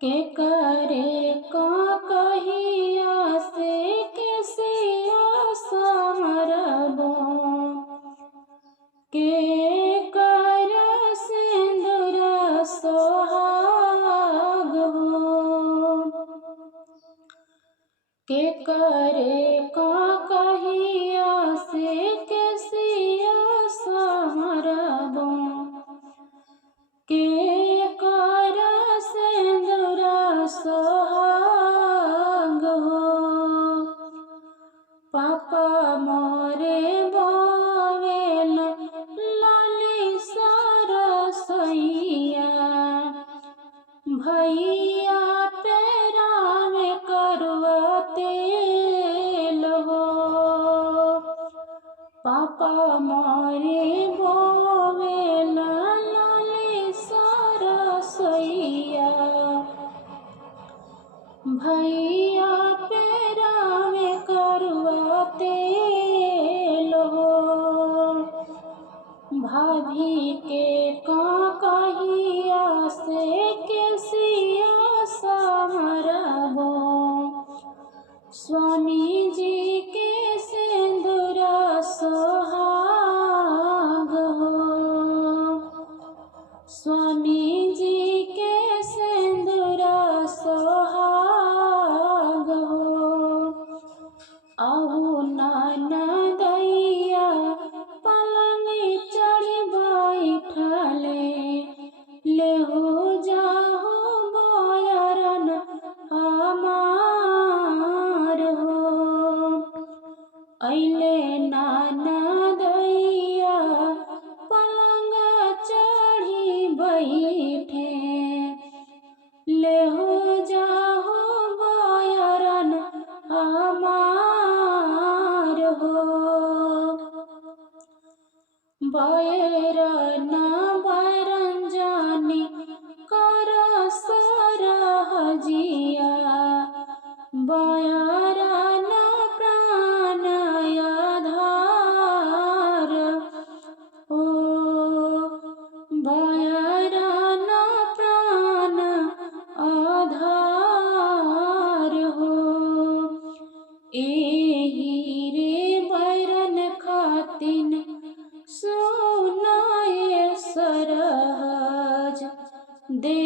के करे का कहिया से केसिया समरबो के कर सिंदूर सोहाग हो के करे का कहिया से केसिया समरबो के कर सिंदूर सोहाग हो पापा मोरे बोवेल लाली सरसैया भैया तेरा में करवा तेल हो पापा मोरे बोवेल लाली सरसैया भैया पेरा में करवा तेल हो भाभी के का कहिया से केसिया समरबो स्वामी जी के सिंदूर सोहाग हो स्वामी जी के सिंदूर सोहाग हो आहू नाना दैया पलंग चढ़ी बैठले ले हो जाहो बयरन हमार हो अइले नाना दैया पलंग चढ़ी बैठे ले हो जाहो बयरन हमार हो बयरन बयरन जानी कर सरहजिया बयरन प्राण आधार हो बयरन प्राण आधार हो एही रे बयरन खातिन सुनाए सरहज दे